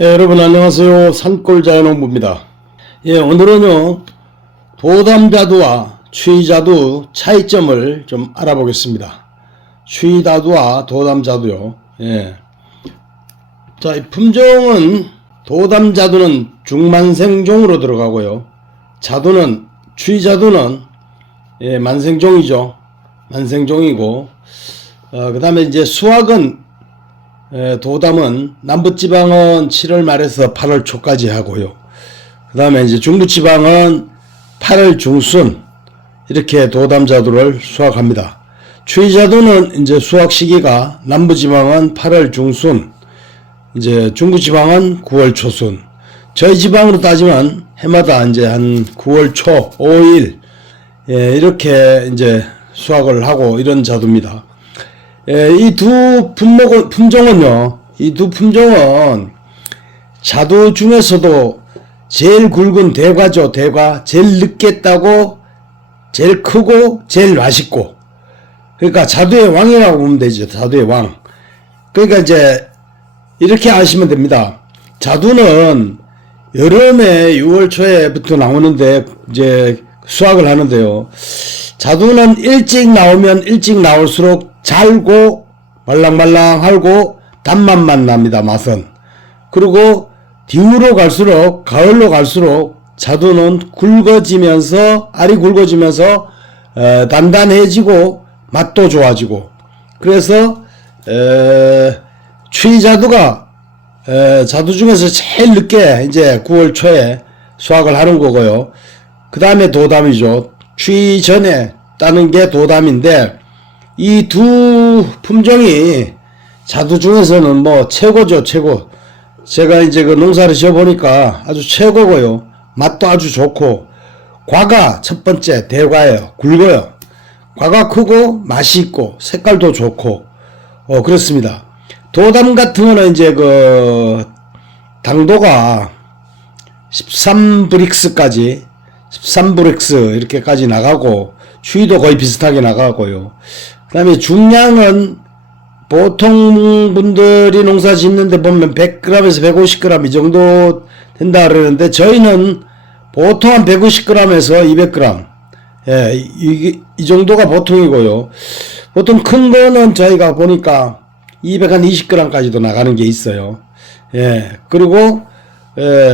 여러분 안녕하세요. 산골자연농부입니다. 오늘은요 도담자두와 추위자두 차이점을 좀 알아보겠습니다. 추위자두와 도담자두요. 자, 이 품종은 도담자두는 중만생종으로 들어가고요. 추위자두는 만생종이죠. 만생종이고, 그 다음에 이제 수확은 도담은 남부지방은 7월 말에서 8월 초까지 하고요. 그 다음에 이제 중부지방은 8월 중순 이렇게 도담자두를 수확합니다. 추위자두는 이제 수확 시기가 남부지방은 8월 중순, 이제 중부지방은 9월 초순. 저희 지방으로 따지면 해마다 이제 한 9월 초, 5일 이렇게 이제 수확을 하고 이런 자두입니다. 이 두 품종은요, 이 두 품종은 자두 중에서도 제일 굵은 대과죠. 대과. 제일 늦게 따고, 제일 크고, 제일 맛있고. 그러니까 자두의 왕이라고 보면 되죠. 자두의 왕. 그러니까 이제 이렇게 아시면 됩니다. 자두는 여름에 6월 초에부터 나오는데 이제 수확을 하는데요. 자두는 일찍 나오면 일찍 나올수록 잘고 말랑말랑하고 단맛만 납니다. 맛은. 그리고 뒤로 갈수록, 가을로 갈수록 자두는 굵어지면서, 알이 굵어지면서 단단해지고 맛도 좋아지고. 그래서 추위자두가 자두 중에서 제일 늦게 이제 9월 초에 수확을 하는 거고요. 그 다음에 도담이죠. 추위 전에 따는 게 도담인데, 이 두 품종이 자두 중에서는 뭐 최고죠, 최고. 제가 이제 그 농사를 지어보니까 아주 최고고요. 맛도 아주 좋고, 과가 첫 번째 대과예요. 굵어요. 과가 크고, 맛이 있고, 색깔도 좋고, 그렇습니다. 도담 같은 거는 이제 그 당도가 13브릭스까지, 13브릭스 이렇게까지 나가고, 추위도 거의 비슷하게 나가고요. 그 다음에 중량은 보통 분들이 농사 짓는데 보면 100g에서 150g 이 정도 된다 그러는데, 저희는 보통 한 150g에서 200g. 이 정도가 보통이고요. 보통 큰 거는 저희가 보니까 220g까지도 나가는 게 있어요. 그리고,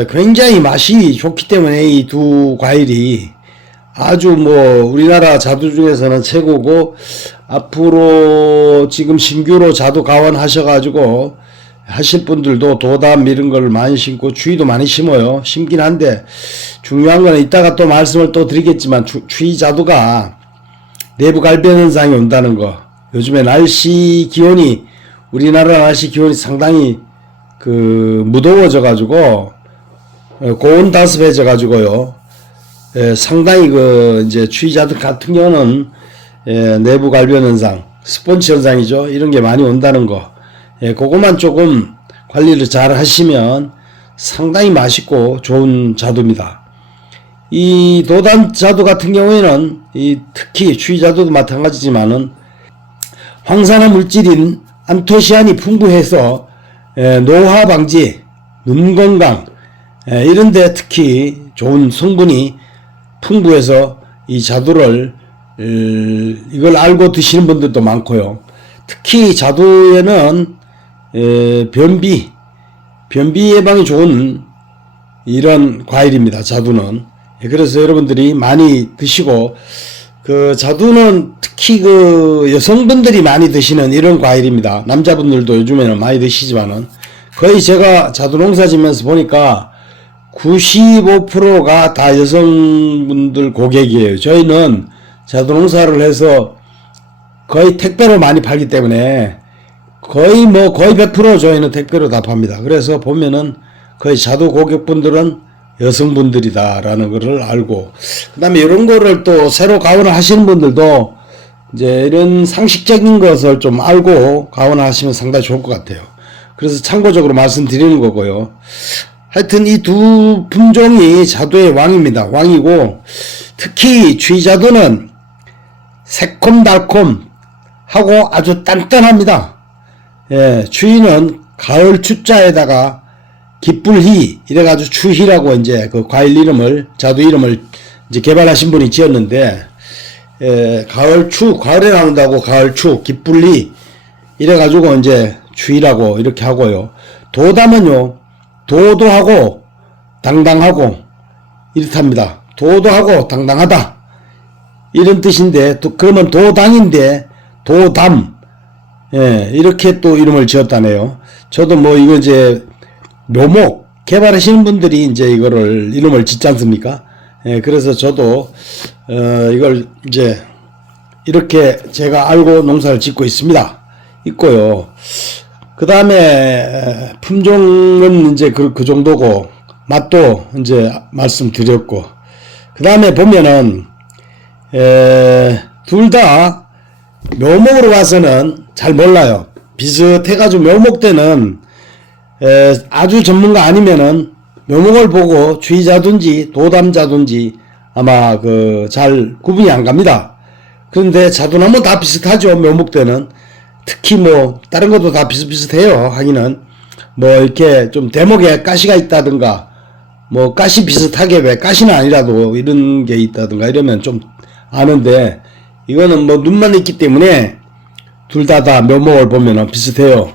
굉장히 맛이 좋기 때문에 이 두 과일이 아주 뭐 우리나라 자두 중에서는 최고고, 앞으로 지금 신규로 자두 가원 하셔가지고 하실 분들도 도담 이런 걸 많이 심고, 추위도 많이 심어요. 심긴 한데 중요한 거는 이따가 또 말씀을 또 드리겠지만, 추위 자두가 내부 갈변 현상이 온다는 거. 요즘에 날씨 기온이, 우리나라 날씨 기온이 상당히 무더워져 가지고, 고온 다습해져 가지고요. 상당히 이제 추위자두 같은 경우는 내부 갈변 현상, 스폰지 현상이죠. 이런 게 많이 온다는 거. 그것만 조금 관리를 잘 하시면 상당히 맛있고 좋은 자두입니다. 이 도담 자두 같은 경우에는 특히 추위자두도 마찬가지지만은 황산화 물질인 안토시안이 풍부해서 노화 방지, 눈 건강 이런데 특히 좋은 성분이 풍부해서 이 자두를 이걸 알고 드시는 분들도 많고요. 특히 자두에는 변비 예방이 좋은 이런 과일입니다. 자두는. 그래서 여러분들이 많이 드시고, 자두는 특히 여성분들이 많이 드시는 이런 과일입니다. 남자분들도 요즘에는 많이 드시지만은, 거의 제가 자두 농사 지면서 보니까 95%가 다 여성분들 고객이에요. 저희는 자두 농사를 해서 거의 택배로 많이 팔기 때문에 거의 100% 저희는 택배로 다 팝니다. 그래서 보면은 거의 자두 고객분들은 여성분들이다라는 거를 알고, 그 다음에 이런 거를 또 새로 가원을 하시는 분들도 이제 이런 상식적인 것을 좀 알고 가원을 하시면 상당히 좋을 것 같아요. 그래서 참고적으로 말씀드리는 거고요. 하여튼 이 두 품종이 자두의 왕입니다. 왕이고, 특히 추위자두는 새콤달콤하고 아주 단단합니다. 추위는 가을 추자에다가 기쁠희 이래가지고 추희라고 이제 그 과일 이름을 자두 이름을 이제 개발하신 분이 지었는데 가을추 가을에 나온다고 가을추 기쁠희 이래가지고 이제 추희라고 이렇게 하고요. 도담은요 도도하고 당당하고 이렇답니다. 도도하고 당당하다 이런 뜻인데 그러면 도당인데 도담 이렇게 또 이름을 지었다네요. 저도 뭐 이거 이제 묘목 개발하시는 분들이 이제 이거를 이름을 짓지 않습니까? 그래서 저도 이걸 이제 이렇게 제가 알고 농사를 짓고 있고요. 그 다음에 품종은 이제 그 정도고 맛도 이제 말씀드렸고 그 다음에 보면은 둘 다 묘목으로 봐서는 잘 몰라요. 비슷해가지고 묘목 때는 아주 전문가 아니면은 묘목을 보고 주의자든지 도담자든지 아마 잘 구분이 안 갑니다. 그런데 자두나무 다 비슷하죠. 묘목 때는 특히 뭐 다른 것도 다 비슷비슷해요. 하기는 뭐 이렇게 좀 대목에 가시가 있다든가 뭐 가시 비슷하게 왜 가시는 아니라도 이런 게 있다든가 이러면 좀 아는데 이거는 뭐 눈만 있기 때문에 둘 다 묘목을 보면 비슷해요.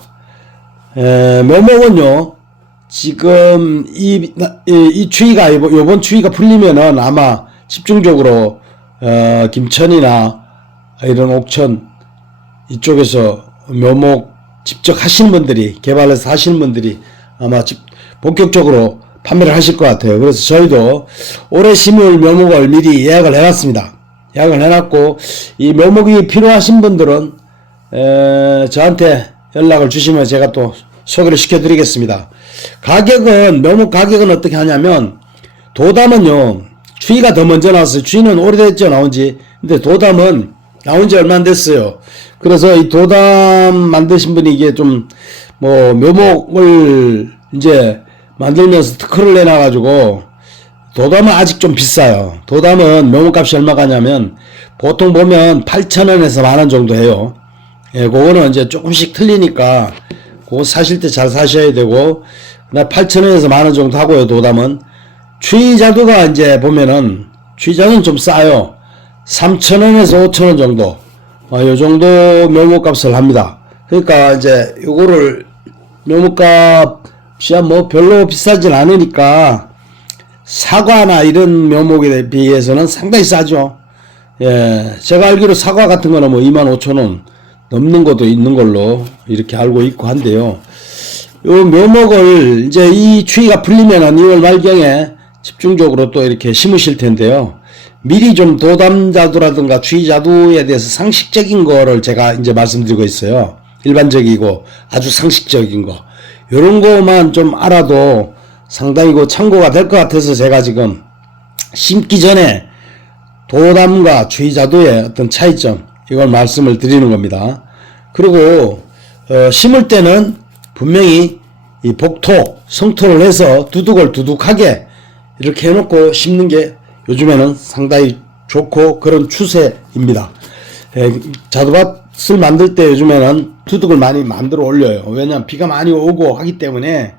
묘목은요 지금 이 추위가 요번 추위가 풀리면은 아마 집중적으로 김천이나 이런 옥천 이쪽에서 묘목 직접 하시는 분들이 개발해서 하시는 분들이 아마 본격적으로 판매를 하실 것 같아요. 그래서 저희도 올해 심을 묘목을 미리 예약을 해놨습니다. 예약을 해놨고 이 묘목이 필요하신 분들은 저한테 연락을 주시면 제가 또 소개를 시켜드리겠습니다. 가격은 묘목 가격은 어떻게 하냐면 도담은요 추위가 더 먼저 나왔어요. 추위는 오래됐죠 나온지. 근데 도담은 나온지 얼마 안 됐어요. 그래서 이 도담 만드신 분이 이게 좀 뭐 묘목을 이제 만들면서 특허를 내놔가지고 도담은 아직 좀 비싸요. 도담은 묘목값이 얼마 가냐면 보통 보면 8,000원에서 만원 정도 해요. 그거는 이제 조금씩 틀리니까 그거 사실 때 잘 사셔야 되고 8,000원에서 만원 정도 하고요. 도담은 추위자두가 이제 보면은 추위자두는 좀 싸요. 3,000원에서 5,000원 정도 요 정도 묘목값을 합니다. 그러니까 이제 요거를 묘목값이 뭐 별로 비싸진 않으니까 사과나 이런 묘목에 비해서는 상당히 싸죠. 제가 알기로 사과 같은 거는 뭐 25,000원 넘는 것도 있는 걸로 이렇게 알고 있고 한데요. 요 묘목을 이제 이 추위가 풀리면은 2월 말경에 집중적으로 또 이렇게 심으실 텐데요. 미리 좀 도담자두라든가 추위자두에 대해서 상식적인 거를 제가 이제 말씀드리고 있어요. 일반적이고 아주 상식적인 거. 요런 거만 좀 알아도 상당히 참고가 될 것 같아서 제가 지금 심기 전에 도담과 추위자두의 어떤 차이점 이걸 말씀을 드리는 겁니다. 그리고 심을 때는 분명히 이 복토, 성토를 해서 두둑을 두둑하게 이렇게 해놓고 심는 게 요즘에는 상당히 좋고 그런 추세입니다. 자두밭을 만들 때 요즘에는 두둑을 많이 만들어 올려요. 왜냐하면 비가 많이 오고 하기 때문에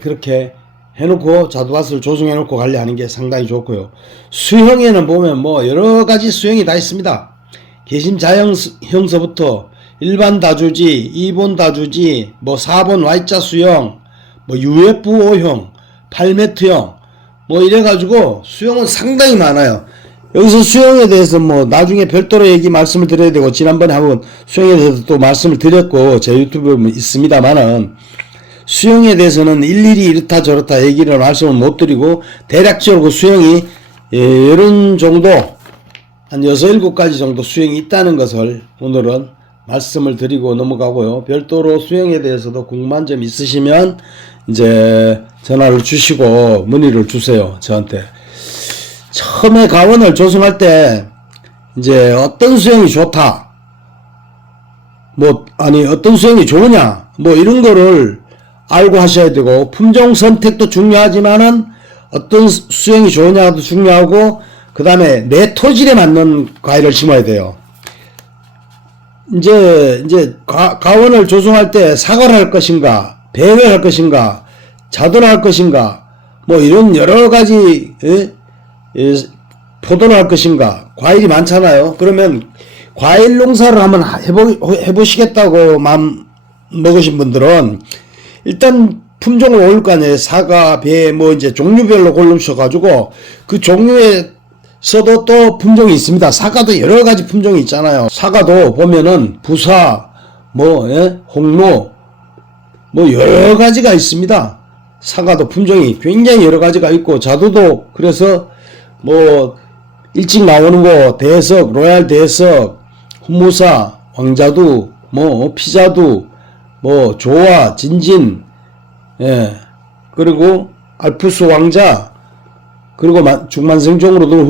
그렇게 해놓고 자두밭을 조성해 놓고 관리하는 게 상당히 좋고요. 수형에는 보면 뭐 여러가지 수형이 다 있습니다. 개심자형서부터 일반 다주지, 2본 다주지, 뭐 4본 Y자 수형, 뭐 UFO형, 8m형 뭐 이래가지고 수형은 상당히 많아요. 여기서 수형에 대해서 뭐 나중에 별도로 말씀을 드려야 되고 지난번에 한번 수형에 대해서 또 말씀을 드렸고 제 유튜브에 있습니다만은 수형에 대해서는 일일이 이렇다 저렇다 얘기를 말씀을 못 드리고 대략적으로 수형이 이런 정도 한 6, 7가지 정도 수형이 있다는 것을 오늘은 말씀을 드리고 넘어가고요. 별도로 수형에 대해서도 궁금한 점 있으시면 이제 전화를 주시고 문의를 주세요. 저한테. 처음에 가원을 조성할 때 이제 어떤 수형이 좋다 어떤 수형이 좋으냐 이런 거를 알고 하셔야 되고 품종 선택도 중요하지만은 어떤 수형이 좋으냐도 중요하고 그 다음에 내 토질에 맞는 과일을 심어야 돼요. 이제 가원을 조성할 때 사과를 할 것인가 배를 할 것인가 자두를 할 것인가, 뭐 이런 여러 가지 포도를 할 것인가, 과일이 많잖아요. 그러면 과일 농사를 한번 해보시겠다고 마음 먹으신 분들은 일단 품종을 고를 거 아니에요. 사과, 배, 뭐 이제 종류별로 고르셔가지고 그 종류에서도 또 품종이 있습니다. 사과도 여러 가지 품종이 있잖아요. 사과도 보면은 부사, 뭐 홍로, 뭐 여러 가지가 있습니다. 사과도 품종이 굉장히 여러 가지가 있고, 자두도 그래서 뭐 일찍 나오는 거 대석, 로얄 대석, 훈무사, 왕자두, 뭐 피자두, 뭐 조화, 진진, 그리고 알프스 왕자, 그리고 중만생종으로도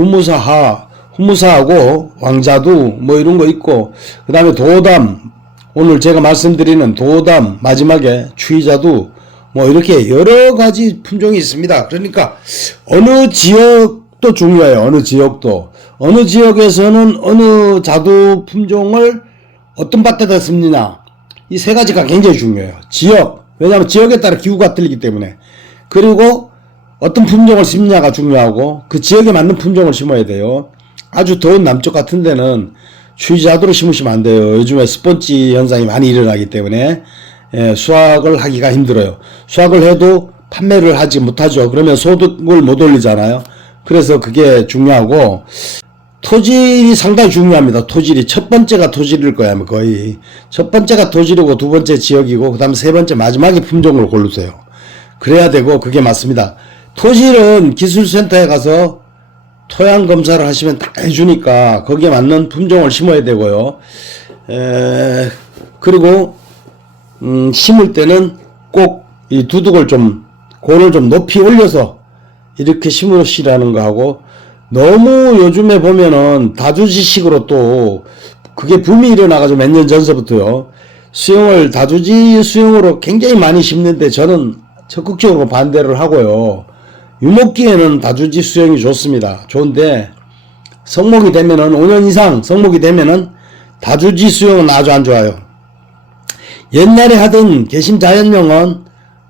훈무사하고 왕자두 뭐 이런 거 있고, 그 다음에 도담, 오늘 제가 말씀드리는 도담, 마지막에 추위자두, 뭐 이렇게 여러 가지 품종이 있습니다. 그러니까 어느 지역도 중요해요. 어느 지역도. 어느 지역에서는 어느 자두 품종을 어떤 밭에다 씁니다. 이 세 가지가 굉장히 중요해요. 지역. 왜냐하면 지역에 따라 기후가 틀리기 때문에. 그리고 어떤 품종을 심냐가 중요하고, 그 지역에 맞는 품종을 심어야 돼요. 아주 더운 남쪽 같은 데는 추위자두로 심으시면 안 돼요. 요즘에 스펀지 현상이 많이 일어나기 때문에 수확을 하기가 힘들어요. 수확을 해도 판매를 하지 못하죠. 그러면 소득을 못 올리잖아요. 그래서 그게 중요하고, 토질이 상당히 중요합니다. 토질이. 첫 번째가 토질일 거야, 거의. 첫 번째가 토질이고, 두 번째 지역이고, 그 다음 세 번째 마지막에 품종을 고르세요. 그래야 되고, 그게 맞습니다. 토질은 기술센터에 가서 토양 검사를 하시면 다 해주니까, 거기에 맞는 품종을 심어야 되고요. 그리고, 심을 때는 꼭 이 두둑을 좀, 골을 좀 높이 올려서 이렇게 심으시라는 거 하고, 너무 요즘에 보면은 다주지식으로 또 그게 붐이 일어나가지고 몇 년 전서부터요. 다주지 수용으로 굉장히 많이 심는데 저는 적극적으로 반대를 하고요. 유목기에는 다주지 수용이 좋습니다. 좋은데 성목이 되면은 5년 이상 성목이 되면은 다주지 수용은 아주 안 좋아요. 옛날에 하던 개심자연용은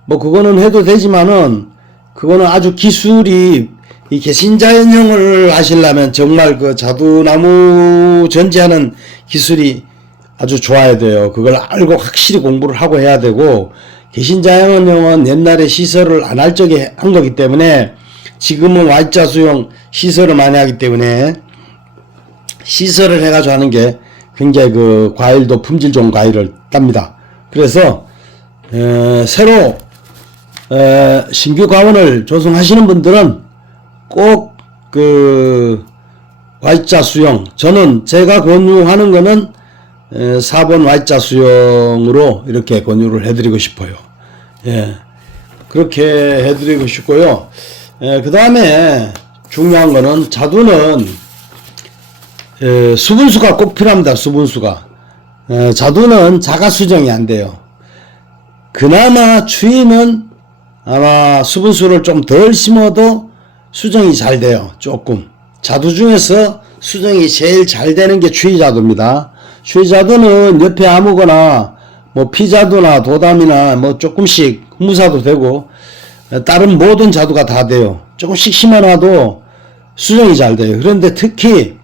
뭐 그거는 해도 되지만은 그거는 아주 기술이, 이 개신자연용을 하시려면 정말 그 자두나무 전지하는 기술이 아주 좋아야 돼요. 그걸 알고 확실히 공부를 하고 해야 되고, 개신자연용은 옛날에 시설을 안 할 적에 한 거기 때문에, 지금은 Y자 수용 시설을 많이 하기 때문에 시설을 해가지고 하는 게 굉장히 그 과일도 품질 좋은 과일을 땁니다. 그래서 새로 신규 과원을 조성하시는 분들은 꼭 그 Y자 수용, 저는 제가 권유하는 거는 4번 Y자 수용으로 이렇게 권유를 해드리고 싶어요. 그렇게 해드리고 싶고요. 그 다음에 중요한 거는, 자두는 수분수가 꼭 필요합니다. 수분수가. 자두는 자가 수정이 안 돼요. 그나마 추위는 아마 수분수를 좀 덜 심어도 수정이 잘 돼요. 조금. 자두 중에서 수정이 제일 잘 되는 게 추위자두입니다. 추위자두는 옆에 아무거나 뭐 피자두나 도담이나 뭐 조금씩 훈무사도 되고, 다른 모든 자두가 다 돼요. 조금씩 심어놔도 수정이 잘 돼요. 그런데 특히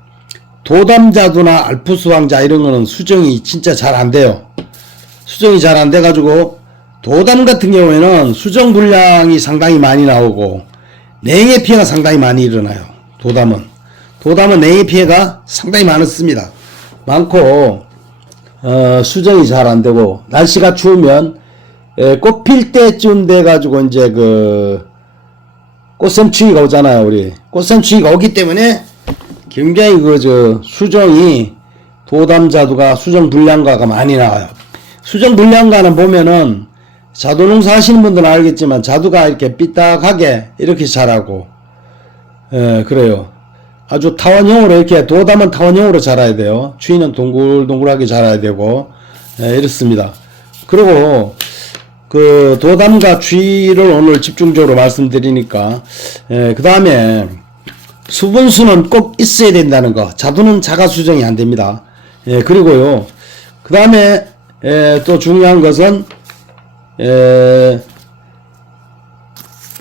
도담자두나 알프스 왕자 이런 거는 수정이 진짜 잘 안 돼요. 수정이 잘 안 돼가지고, 도담 같은 경우에는 수정 불량이 상당히 많이 나오고 냉해 피해가 상당히 많이 일어나요. 도담은 냉해 피해가 상당히 많습니다. 많고 수정이 잘 안 되고, 날씨가 추우면 꽃 필 때쯤 돼 가지고 이제 그 꽃샘추위가 오잖아요. 우리 꽃샘추위가 오기 때문에 굉장히 수정이, 도담자두가 수정 불량가가 많이 나와요. 수정 불량가는 보면은 자두농사 하시는 분들은 알겠지만 자두가 이렇게 삐딱하게 이렇게 자라고, 그래요. 아주 타원형으로, 이렇게 도담은 타원형으로 자라야 돼요. 추위는 동글동글하게 자라야 되고, 이렇습니다. 그리고 그 도담과 추위를 오늘 집중적으로 말씀드리니까, 그 다음에 수분수는 꼭 있어야 된다는 거. 자두는 자가 수정이 안 됩니다. 그리고요, 그 다음에 또 중요한 것은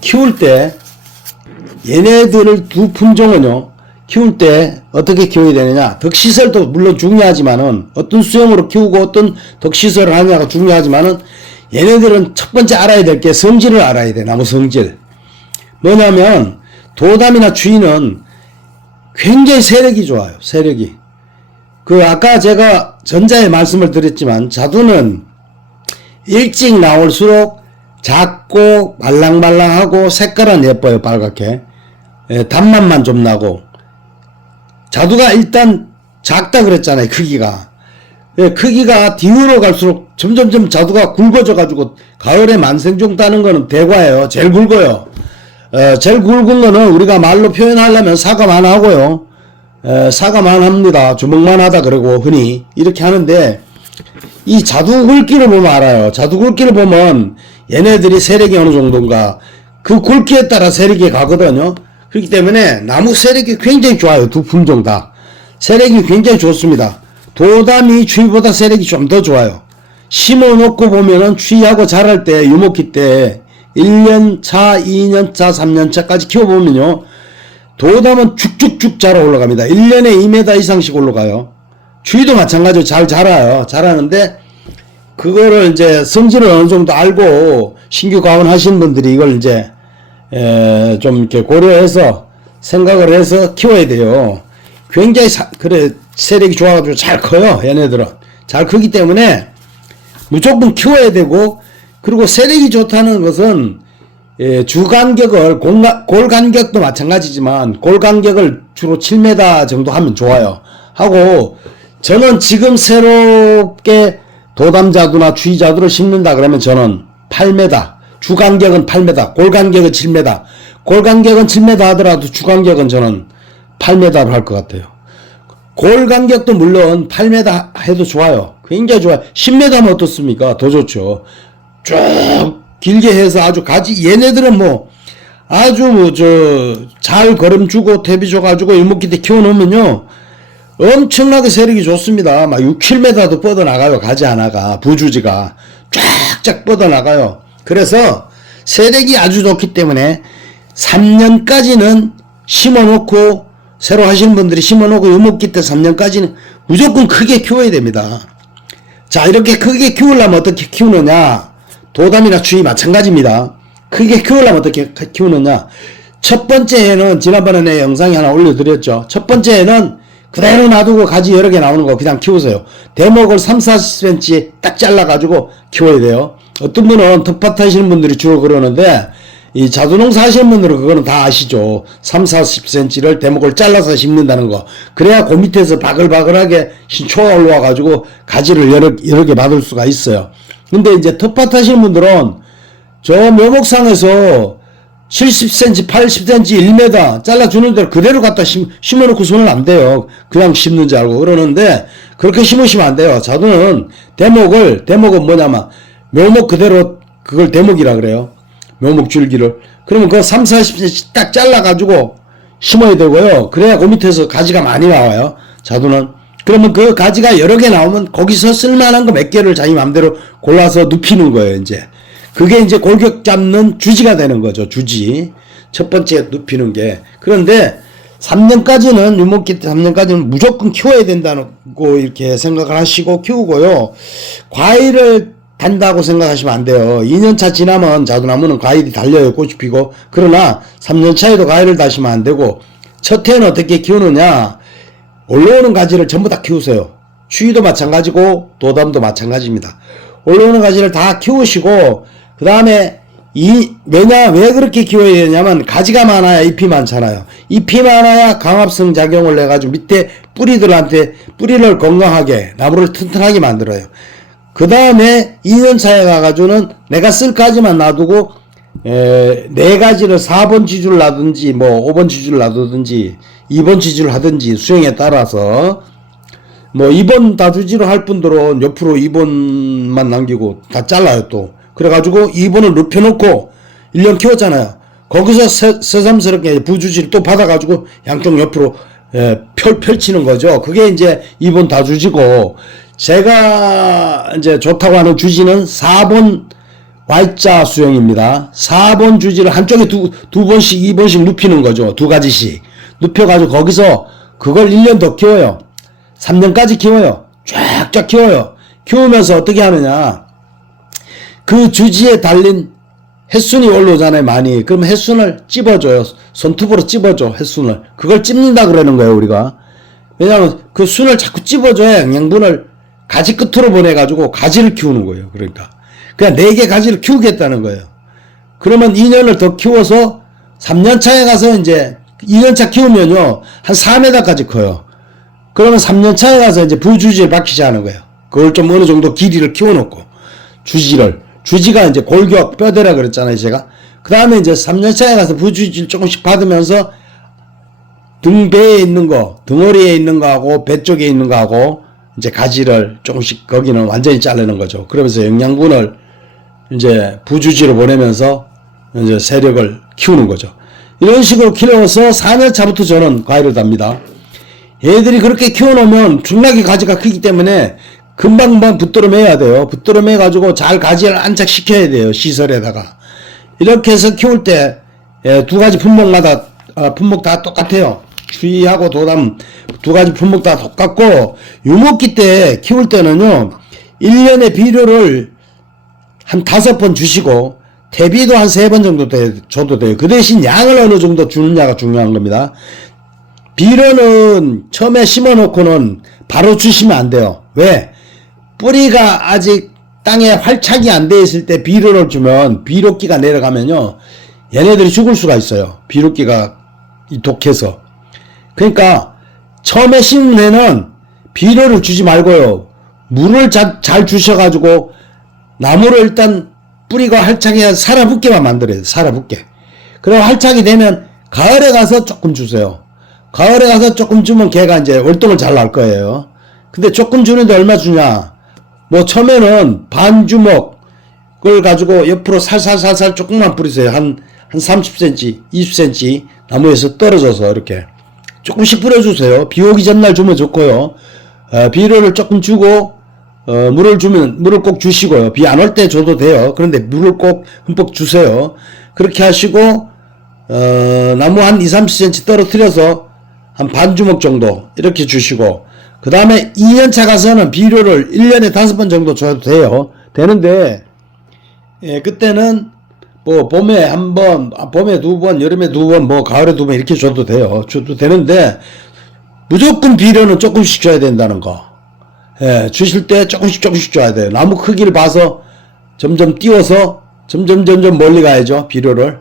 키울 때 얘네들을 두 품종은요, 키울 때 어떻게 키워야 되느냐. 덕시설도 물론 중요하지만은, 어떤 수영으로 키우고 어떤 덕시설을 하냐가 중요하지만은, 얘네들은 첫 번째 알아야 될 게 성질을 알아야 돼. 나무 성질. 뭐냐면 도담이나 추위는 굉장히 세력이 좋아요. 세력이. 아까 제가 전자에 말씀을 드렸지만, 자두는 일찍 나올수록 작고 말랑말랑하고 색깔은 예뻐요. 빨갛게. 단맛만 좀 나고. 자두가 일단 작다 그랬잖아요. 크기가. 크기가 뒤로 갈수록 점점점 자두가 굵어져 가지고 가을에 만생종 따는 거는 대과예요. 제일 굵어요. 제일 굵은 거는 우리가 말로 표현하려면 사과만 하고요. 사과만 합니다. 주먹만 하다 그러고 흔히 이렇게 하는데, 이 자두 굵기를 보면 알아요. 자두 굵기를 보면 얘네들이 세력이 어느 정도인가, 그 굵기에 따라 세력이 가거든요. 그렇기 때문에 나무 세력이 굉장히 좋아요. 두 품종 다 세력이 굉장히 좋습니다. 도담이 추위보다 세력이 좀 더 좋아요. 심어놓고 보면은 추위하고 자랄 때, 유목기 때 1년차, 2년차, 3년차까지 키워보면요, 도담은 쭉쭉쭉 자라 올라갑니다. 1년에 2m 이상씩 올라가요. 추위도 마찬가지로 잘 자라요. 자라는데, 그거를 이제 성질을 어느 정도 알고 신규 가원 하시는 분들이 이걸 이제 좀 이렇게 고려해서 생각을 해서 키워야 돼요. 굉장히 그래 세력이 좋아가지고 잘 커요. 얘네들은 잘 크기 때문에 무조건 키워야 되고, 그리고 세력이 좋다는 것은 주 간격을 골 간격도 마찬가지지만 골 간격을 주로 7m 정도 하면 좋아요. 하고, 저는 지금 새롭게 도담자두나 추위자두를 심는다 그러면 저는 8m, 주 간격은 8m, 골 간격은 7m, 골 간격은 7m 하더라도 주 간격은 저는 8m로 할 것 같아요. 골 간격도 물론 8m 해도 좋아요. 굉장히 좋아요. 10m 하면 어떻습니까? 더 좋죠. 쭉 길게 해서 아주 얘네들은 뭐 아주 잘 걸음 주고 퇴비 줘가지고 일목기 때 키워놓으면요, 엄청나게 세력이 좋습니다. 막 6, 7m도 뻗어나가요. 가지 하나가, 부주지가 쫙쫙 뻗어나가요. 그래서 세력이 아주 좋기 때문에 3년까지는 심어놓고, 새로 하시는 분들이 심어놓고 유목기 때 3년까지는 무조건 크게 키워야 됩니다. 자, 이렇게 크게 키우려면 어떻게 키우느냐. 도담이나 추위 마찬가지입니다. 크게 키우려면 어떻게 키우느냐. 첫 번째 해는 지난번에 내 영상에 하나 올려드렸죠. 첫 번째 해는 그대로 놔두고 가지 여러 개 나오는 거 그냥 키우세요. 대목을 3, 40cm 딱 잘라가지고 키워야 돼요. 어떤 분은 텃밭 하시는 분들이 주로 그러는데, 이 자두농사 하시는 분들은 그거는 다 아시죠. 3, 40cm를 대목을 잘라서 심는다는 거. 그래야 그 밑에서 바글바글하게 신초가 올라와가지고 가지를 여러 개 받을 수가 있어요. 근데 이제 텃밭 하시는 분들은 저 묘목상에서 70cm, 80cm, 1m 잘라주는 대로 그대로 갖다 심어놓고 손을 안 대요. 그냥 심는 줄 알고 그러는데, 그렇게 심으시면 안 돼요. 자두는 대목은 뭐냐면 묘목 그대로, 그걸 대목이라 그래요. 묘목 줄기를. 그러면 그거 3, 40cm 딱 잘라가지고 심어야 되고요. 그래야 그 밑에서 가지가 많이 나와요. 자두는. 그러면 그 가지가 여러 개 나오면 거기서 쓸만한 거 몇 개를 자기 맘대로 골라서 눕히는 거예요, 이제. 그게 이제 골격 잡는 주지가 되는 거죠, 주지. 첫 번째 눕히는 게. 그런데 3년까지는, 유목기 때 3년까지는 무조건 키워야 된다고 이렇게 생각을 하시고 키우고요. 과일을 단다고 생각하시면 안 돼요. 2년차 지나면 자두나무는 과일이 달려요. 꽃이 피고. 그러나 3년차에도 과일을 다시면 안 되고, 첫 해는 어떻게 키우느냐. 올라오는 가지를 전부 다 키우세요. 추위도 마찬가지고 도담도 마찬가지입니다. 올라오는 가지를 다 키우시고, 그 다음에 왜 그렇게 키워야 되냐면, 가지가 많아야 잎이 많잖아요. 잎이 많아야 강합성 작용을 해가지고 밑에 뿌리를 건강하게, 나무를 튼튼하게 만들어요. 그 다음에 2년차에 가가지고는 내가 쓸 가지만 놔두고, 4가지를 4번 지주를 놔두든지, 5번 지주를 놔두든지, 2번 지주를 하든지, 수영에 따라서, 2번 다주지로 할 분들은 옆으로 2번만 남기고 다 잘라요, 또. 그래가지고 2번을 눕혀놓고 1년 키웠잖아요. 거기서 새삼스럽게 부주지를 또 받아가지고 양쪽 옆으로 펼치는 거죠. 그게 이제 2번 다주지고, 제가 이제 좋다고 하는 주지는 4번 Y자 수형입니다. 4번 주지를 한쪽에 두 번씩, 2번씩 눕히는 거죠. 두 가지씩. 눕혀가지고 거기서 그걸 1년 더 키워요. 3년까지 키워요. 쫙쫙 키워요. 키우면서 어떻게 하느냐. 그 주지에 달린 햇순이 올라오잖아요, 많이. 그럼 햇순을 찝어줘요. 손톱으로 찝어줘, 햇순을. 그걸 찝는다 그러는 거예요, 우리가. 왜냐하면 그 순을 자꾸 찝어줘야 영양분을 가지 끝으로 보내가지고 가지를 키우는 거예요. 그러니까. 그냥 4개 가지를 키우겠다는 거예요. 그러면 2년을 더 키워서 3년 차에 가서 이제 2년 차 키우면요, 한 4m까지 커요. 그러면 3년 차에 가서 이제 부주지를 박히자는 거예요. 그걸 좀 어느 정도 길이를 키워놓고, 주지가 이제 골격, 뼈대라 그랬잖아요, 제가. 그 다음에 이제 3년 차에 가서 부주지를 조금씩 받으면서 등배에 있는 거, 덩어리에 있는 거하고, 배 쪽에 있는 거하고, 이제 가지를 조금씩 거기는 완전히 자르는 거죠. 그러면서 영양분을 이제 부주지로 보내면서 이제 세력을 키우는 거죠. 이런 식으로 키워서 4년 차부터 저는 과일을 답니다. 얘들이 그렇게 키워놓으면 중락이 가지가 크기 때문에 금방 붙들어 매야 돼요. 붙들어 매가지고 잘 가지를 안착시켜야 돼요. 시설에다가. 이렇게 해서 키울 때, 두 가지 품목마다, 품목 다 똑같아요. 추위하고 도담 두 가지 품목 다 똑같고, 유목기 때 키울 때는요, 1년에 비료를 한 5번 주시고, 대비도 한 3번 정도 줘도 돼요. 그 대신 양을 어느 정도 주느냐가 중요한 겁니다. 비료는 처음에 심어 놓고는 바로 주시면 안 돼요. 왜? 뿌리가 아직 땅에 활착이 안 돼 있을 때 비료를 주면 비료기가 내려가면요, 얘네들이 죽을 수가 있어요. 비료기가 독해서. 그러니까 처음에 심는 애는 비료를 주지 말고요, 물을 잘 주셔가지고 나무를 일단 뿌리가 활착해야 살아붙게만 만들어야 돼. 살아붙게. 그리고 활착이 되면 가을에 가서 조금 주세요. 가을에 가서 조금 주면 걔가 이제 월동을 잘 날 거예요. 근데 조금 주는데 얼마 주냐? 뭐 처음에는 반 주먹을 가지고 옆으로 살살살살 조금만 뿌리세요. 한 30cm, 20cm 나무에서 떨어져서 이렇게 조금씩 뿌려주세요. 비 오기 전날 주면 좋고요. 비료를 조금 주고, 물을 꼭 주시고요. 비 안 올 때 줘도 돼요. 그런데 물을 꼭 흠뻑 주세요. 그렇게 하시고, 나무 한 20-30cm 떨어뜨려서 한 반 주먹 정도 이렇게 주시고, 그 다음에 2년차 가서는 비료를 1년에 5번 정도 줘도 돼요. 되는데, 그때는 뭐 봄에 한 번, 봄에 2번, 여름에 2번, 뭐 가을에 2번 이렇게 줘도 돼요. 줘도 되는데, 무조건 비료는 조금씩 줘야 된다는 거. 주실 때 조금씩 줘야 돼요. 나무 크기를 봐서 점점 띄워서 점점 멀리 가야죠. 비료를.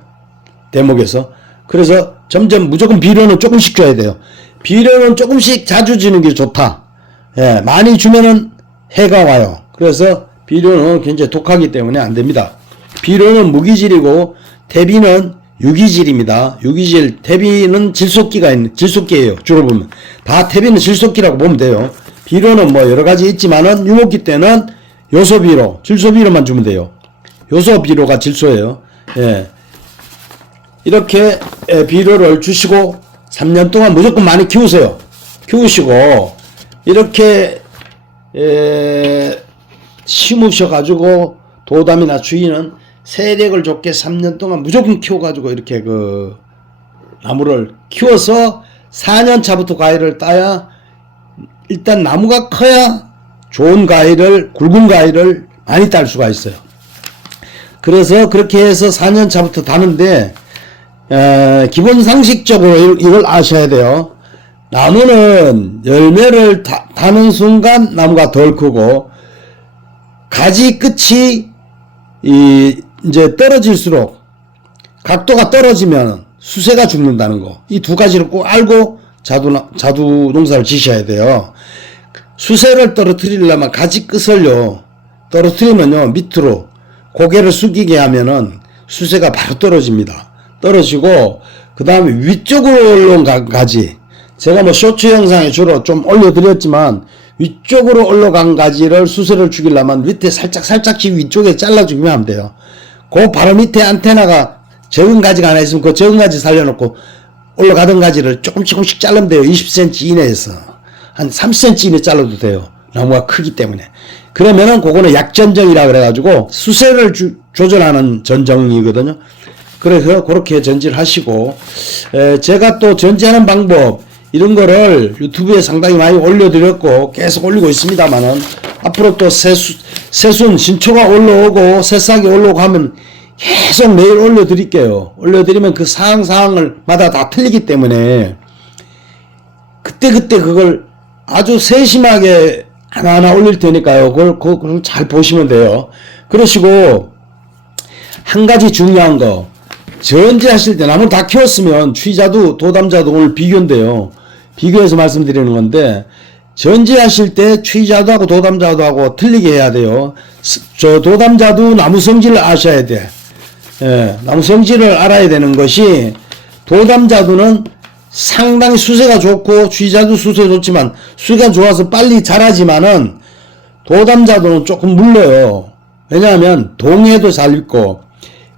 대목에서. 그래서 점점 무조건 비료는 조금씩 줘야 돼요. 비료는 조금씩 자주 주는 게 좋다. 많이 주면은 해가 와요. 그래서 비료는 굉장히 독하기 때문에 안 됩니다. 비료는 무기질이고 대비는 유기질입니다. 유기질, 대비는 질소기예요. 주로 보면. 다 대비는 질소기라고 보면 돼요. 비료는 뭐 여러 가지 있지만은 유목기 때는 요소비료, 질소비료만 주면 돼요. 요소비료가 질소예요. 이렇게 비료를 주시고 3년 동안 무조건 많이 키우세요. 키우시고 이렇게 심으셔가지고 도담이나 주위는 세력을 좋게 3년 동안 무조건 키워가지고 이렇게 그 나무를 키워서 4년 차부터 과일을 따야, 일단 나무가 커야 좋은 과일을, 굵은 과일을 많이 딸 수가 있어요. 그래서 그렇게 해서 4년 차부터 다는데, 기본 상식적으로 이걸 아셔야 돼요. 나무는 열매를 다는 순간 나무가 덜 크고, 가지 끝이 이제 떨어질수록 각도가 떨어지면 수세가 죽는다는 거. 이 두 가지를 꼭 알고 자두 농사를 지셔야 돼요. 수세를 떨어뜨리려면 가지 끝을요, 떨어뜨리면요, 밑으로 고개를 숙이게 하면은 수세가 바로 떨어집니다. 떨어지고, 그 다음에 위쪽으로 올라온 가지. 제가 뭐 쇼츠 영상에 주로 좀 올려드렸지만, 위쪽으로 올라간 가지를 수세를 죽이려면 밑에 살짝씩 위쪽에 잘라주면 하면 돼요. 그 바로 밑에 안테나가 적은 가지가 하나 있으면 그 적은 가지 살려놓고 올라가던 가지를 조금씩 자르면 돼요. 20cm 이내에서. 한 3cm 이내 잘라도 돼요. 나무가 크기 때문에. 그러면은 그거는 약전정이라 그래가지고 수세를 조절하는 전정이거든요. 그래서 그렇게 전지를 하시고, 제가 또 전지하는 방법 이런 거를 유튜브에 상당히 많이 올려드렸고 계속 올리고 있습니다만은 앞으로 또 새순 신초가 올라오고 새싹이 올라오고 하면 계속 매일 올려드릴게요. 올려드리면 그 사항을 마다 다 틀리기 때문에 그때 그걸 아주 세심하게 하나하나 올릴 테니까요. 그걸 잘 보시면 돼요. 그러시고 한 가지 중요한 거, 전지하실 때 나무를 다 키웠으면 취자도 도담자도 오늘 비교인데요. 비교해서 말씀드리는 건데, 전지하실 때 취자도하고 도담자도하고 틀리게 해야 돼요. 저 도담자도 나무 성질을 아셔야 돼. 예, 나무 성질을 알아야 되는 것이, 도담자도는 상당히 수세가 좋고 취자도 수세 좋지만 수세가 좋아서 빨리 자라지만은 도담자도는 조금 물려요. 왜냐하면 동해도 잘 입고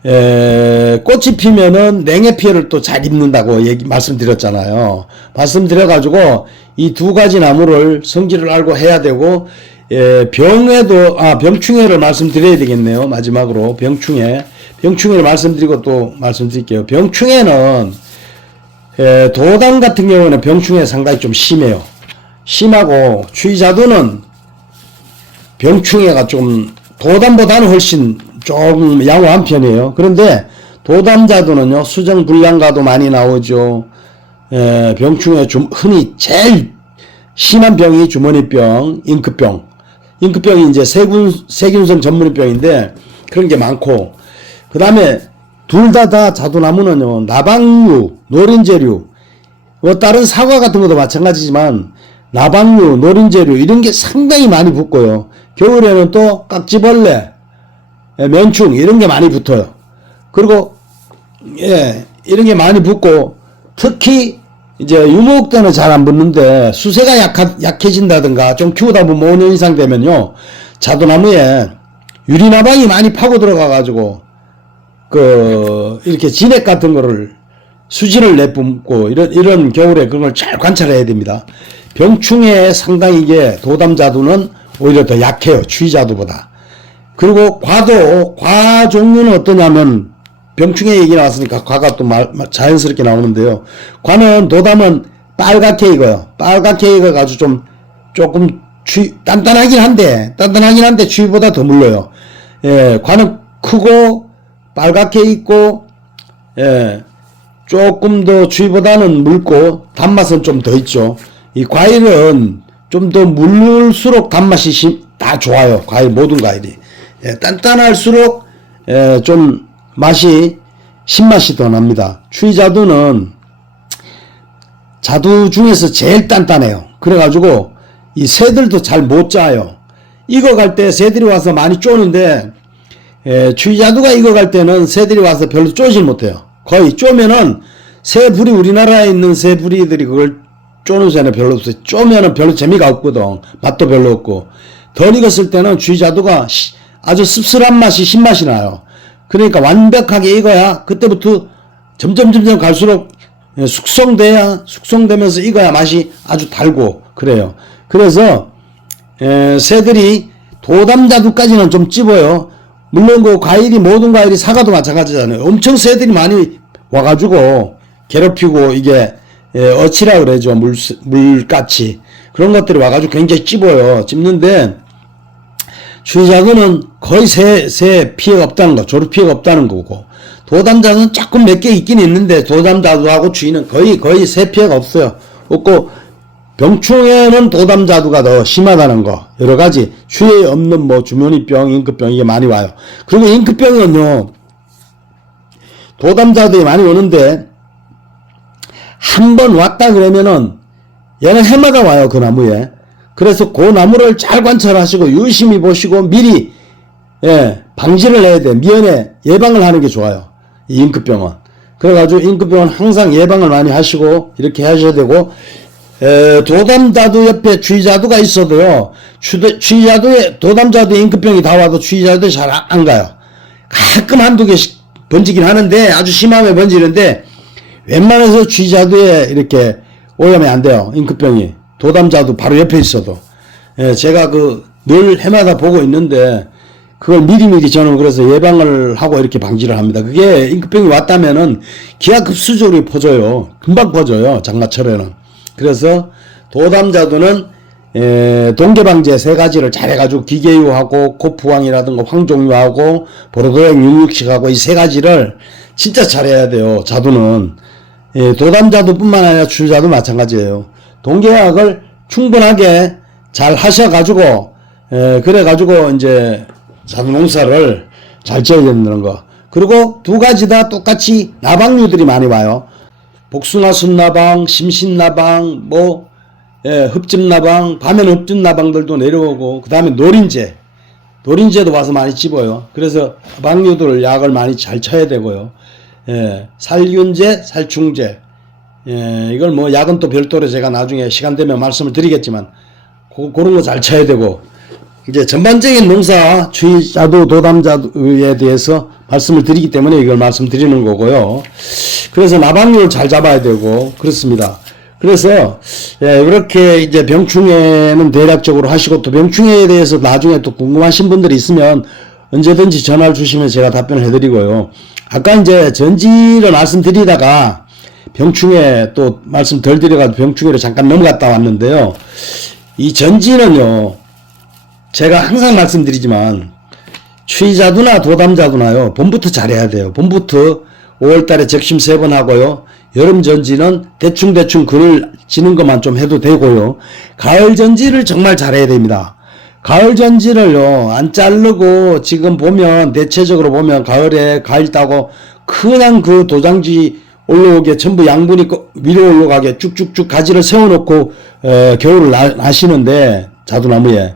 꽃이 피면은 냉해 피해를 또 잘 입는다고 말씀드렸잖아요. 말씀드려가지고 이 두 가지 나무를 성질을 알고 해야 되고, 병충해를 말씀드려야 되겠네요. 마지막으로 병충해를 말씀드리고 또 말씀드릴게요. 병충해는 도담 같은 경우는 병충해 상당히 좀 심해요. 심하고 취자도는 병충해가 좀 도담보다는 훨씬 조금 양호한 편이에요. 그런데 도담자도는요, 수정불량과도 많이 나오죠. 병충해 흔히 제일 심한 병이 주머니병, 잉크병. 잉크병이 이제 세균성 전문병인데 그런 게 많고, 그 다음에 둘 다 자두나무는요, 나방류, 노린재류, 뭐 다른 사과 같은 것도 마찬가지지만 나방류, 노린재류 이런 게 상당히 많이 붙고요. 겨울에는 또 깍지벌레, 면충 이런 게 많이 붙어요. 그리고 이런 게 많이 붙고, 특히 이제 유목 때는 잘 안 붙는데 수세가 약해진다든가 좀 키우다 보면 5년 이상 되면요, 자두나무에 유리나방이 많이 파고 들어가 가지고 이렇게 진액 같은 거를 수질을 내뿜고 이런 겨울에 그런 걸 잘 관찰해야 됩니다. 병충해에 상당히 이게 도담자두는 오히려 더 약해요. 취자두보다. 그리고 과 종류는 어떠냐면, 병충해 얘기 나왔으니까 과가 또 자연스럽게 나오는데요. 과는 도담은 빨갛게 익어요. 빨갛게 익어가지고 조금 단단하긴 한데 취보다 더 물러요. 과는 크고 빨갛게 익고, 조금 더 취보다는 묽고 단맛은 좀 더 있죠. 이 과일은 좀 더 물수록 단맛이 다 좋아요. 모든 과일이. 단단할수록 좀 신맛이 더 납니다. 취자두는 자두 중에서 제일 단단해요. 그래가지고 이 새들도 잘 못 짜요. 익어갈 때 새들이 와서 많이 쪼는데, 취자두가 익어갈 때는 새들이 와서 별로 쪼질 못해요. 거의 쪼면은 우리나라에 있는 새 부리들이 그걸 쪼는 새는 별로 없어요. 쪼면은 별로 재미가 없거든. 맛도 별로 없고. 덜 익었을 때는 취자두가 아주 씁쓸한 맛이, 신맛이 나요. 그러니까 완벽하게 익어야, 그때부터 점점 갈수록 숙성되면서 익어야 맛이 아주 달고 그래요. 그래서 새들이 도담자두까지는 좀 찝어요. 물론 모든 과일이 사과도 마찬가지잖아요. 엄청 새들이 많이 와가지고 괴롭히고, 이게 어치라 그러죠. 물까치 그런 것들이 와가지고 굉장히 찝어요. 취자두는 거의 새 피해가 없다는 거, 조류 피해가 없다는 거고, 도담자두는 조금 몇 개 있긴 있는데 도담자두하고 취는 거의 새 피해가 없고, 병충해는 도담자두가 더 심하다는 거, 여러 가지 취에 없는 주머니병, 잉크병 이게 많이 와요. 그리고 잉크병은요, 도담자두에 많이 오는데 한 번 왔다 그러면은 얘는 해마다 와요, 그 나무에. 그래서 그 나무를 잘 관찰하시고 유심히 보시고 미리 방지를 해야 돼. 미연에 예방을 하는 게 좋아요, 이 잉크병은. 그래가지고 잉크병은 항상 예방을 많이 하시고 이렇게 하셔야 되고, 도담자두 옆에 취자두가 있어도요, 도담자두에 잉크병이 다 와도 취자두에 잘 안 가요. 가끔 한두 개씩 번지긴 하는데, 아주 심하면 번지는데 웬만해서 취자두에 이렇게 오염이 안 돼요, 잉크병이. 도담자두 바로 옆에 있어도. 제가 늘 해마다 보고 있는데 그걸 미리미리 저는 그래서 예방을 하고 이렇게 방지를 합니다. 그게 임급병이 왔다면은 기하급수적으로 퍼져요. 금방 퍼져요. 장마철에는. 그래서 도담자두는 동계방제 3가지를 잘해가지고 기계유하고 코프황이라든가 황종유하고 보로도액 66식하고 이 3가지를 진짜 잘해야 돼요. 자두는. 도담자두뿐만 아니라 추자도 마찬가지예요. 동계약을 충분하게 잘 하셔가지고 그래가지고 이제 자두 농사를 잘 지어야 된다는 거. 그리고 2가지 다 똑같이 나방류들이 많이 와요. 복숭아 순나방, 심신나방, 뭐 흡집나방, 밤에는 흡집나방들도 내려오고, 그 다음에 노린재도 와서 많이 찝어요. 그래서 나방류들 약을 많이 잘 쳐야 되고요. 살균제, 살충제, 이걸 뭐 약은 또 별도로 제가 나중에 시간 되면 말씀을 드리겠지만 그런 거 잘 쳐야 되고, 이제 전반적인 농사 추위자두 도담자두에 대해서 말씀을 드리기 때문에 이걸 말씀드리는 거고요. 그래서 나방류를 잘 잡아야 되고 그렇습니다. 그래서 이렇게 이제 병충해는 대략적으로 하시고, 또 병충해에 대해서 나중에 또 궁금하신 분들이 있으면 언제든지 전화를 주시면 제가 답변을 해드리고요. 아까 이제 전지를 말씀드리다가 병충해 또 말씀 덜 드려가지고 병충해로 잠깐 넘어갔다 왔는데요. 이 전지는요, 제가 항상 말씀드리지만 추위자두나 도담자두나요, 봄부터 잘해야 돼요. 봄부터 5월달에 적심 3번 하고요. 여름 전지는 대충 그늘 지는 것만 좀 해도 되고요. 가을 전지를 정말 잘해야 됩니다. 가을 전지를요, 안 자르고 지금 보면 대체적으로 보면 가을에 가을 따고 그냥 그 도장지 올라오게 전부 양분이 위로 올라가게 쭉쭉쭉 가지를 세워놓고 겨울을 나시는데 자두나무에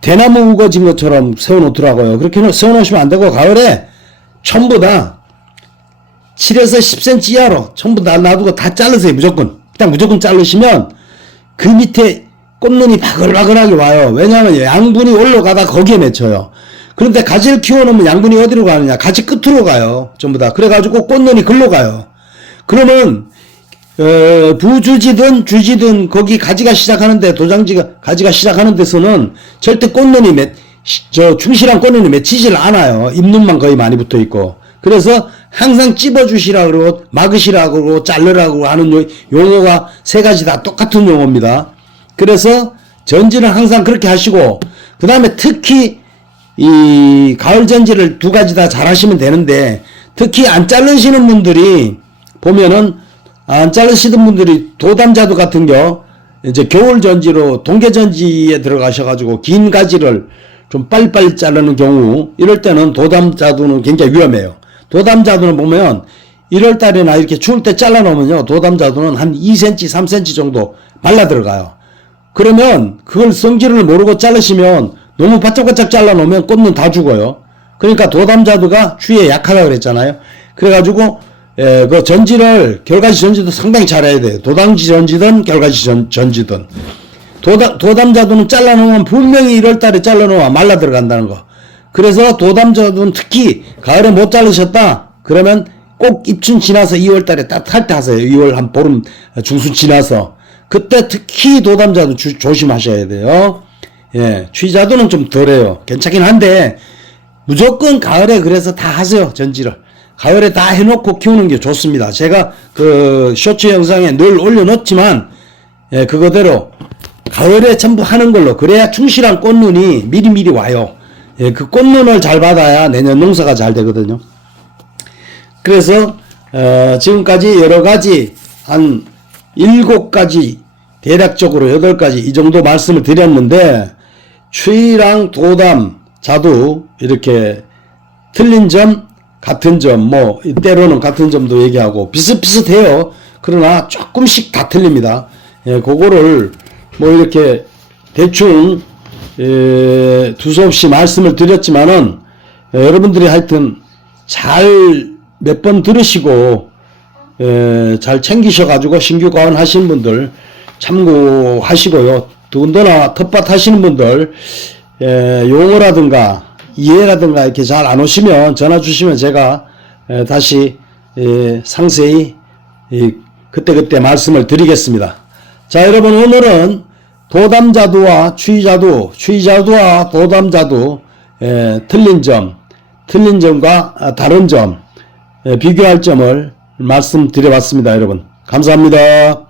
대나무 우거진 것처럼 세워놓더라고요. 그렇게 세워놓으시면 안 되고 가을에 전부 다 7에서 10cm 이하로 전부 다 놔두고 다 자르세요. 무조건 자르시면 그 밑에 꽃눈이 바글바글하게 와요. 왜냐하면 양분이 올라가다 거기에 맺혀요. 그런데 가지를 키워놓으면 양분이 어디로 가느냐, 가지 끝으로 가요. 전부 다. 그래가지고 꽃눈이 글로 가요. 그러면 부주지든 주지든 거기 가지가 시작하는데, 도장지가 가지가 시작하는 데서는 절대 꽃눈이 충실한 꽃눈이 맺히질 않아요. 잎눈만 거의 많이 붙어 있고. 그래서 항상 찝어주시라고 그러고 막으시라고 그러고 자르라고 하는 용어가 3가지 다 똑같은 용어입니다. 그래서 전지는 항상 그렇게 하시고, 그 다음에 특히 이 가을 전지를 2가지 다 잘 하시면 되는데, 특히 안 자르시는 분들이 보면은, 안 자르시던 분들이 도담자두 같은 겨 이제 겨울 전지로 동계 전지에 들어가셔가지고 긴 가지를 좀 빨리빨리 자르는 경우, 이럴 때는 도담자두는 굉장히 위험해요. 도담자두는 보면 1월달이나 이렇게 추울 때 잘라놓으면요, 도담자두는 한 2cm, 3cm 정도 말라 들어가요. 그러면 그걸 성질을 모르고 자르시면 너무 바짝바짝 잘라놓으면 꽃은 다 죽어요. 그러니까 도담자두가 추위에 약하다고 그랬잖아요. 그래가지고 그 전지를, 결가지 전지도 상당히 잘해야 돼요. 도당지 전지든 결가지 전지든. 도담자두는 잘라놓으면 분명히 1월달에 잘라놓으면 말라 들어간다는 거. 그래서 도담자두는 특히 가을에 못 자르셨다 그러면 꼭 입춘 지나서 2월달에 따뜻할 때 하세요. 2월 한 보름 중순 지나서. 그때 특히 도담자두 조심하셔야 돼요. 추위자두는 좀 덜해요. 괜찮긴 한데 무조건 가을에 그래서 다 하세요. 전지를 가을에 다 해놓고 키우는 게 좋습니다. 제가 그 쇼츠 영상에 늘 올려놓지만 그거대로 가을에 전부 하는 걸로, 그래야 충실한 꽃눈이 미리미리 와요. 그 꽃눈을 잘 받아야 내년 농사가 잘 되거든요. 그래서 지금까지 여러가지 한 7가지, 대략적으로 8가지 이 정도 말씀을 드렸는데, 추위랑 도담, 자두 이렇게 틀린 점, 같은 점, 뭐 때로는 같은 점도 얘기하고 비슷비슷해요. 그러나 조금씩 다 틀립니다. 그거를 뭐 이렇게 대충 두서없이 말씀을 드렸지만은 여러분들이 하여튼 잘 몇 번 들으시고 잘 챙기셔가지고 신규 과원 하시는 분들 참고하시고요. 더군다나 텃밭 하시는 분들 용어라든가 이해라든가 이렇게 잘 안 오시면 전화 주시면 제가 다시 상세히 그때그때 말씀을 드리겠습니다. 자, 여러분, 오늘은 도담자두와 추이자두와 도담자두 틀린 점과 다른 점 비교할 점을 말씀드려봤습니다. 여러분 감사합니다.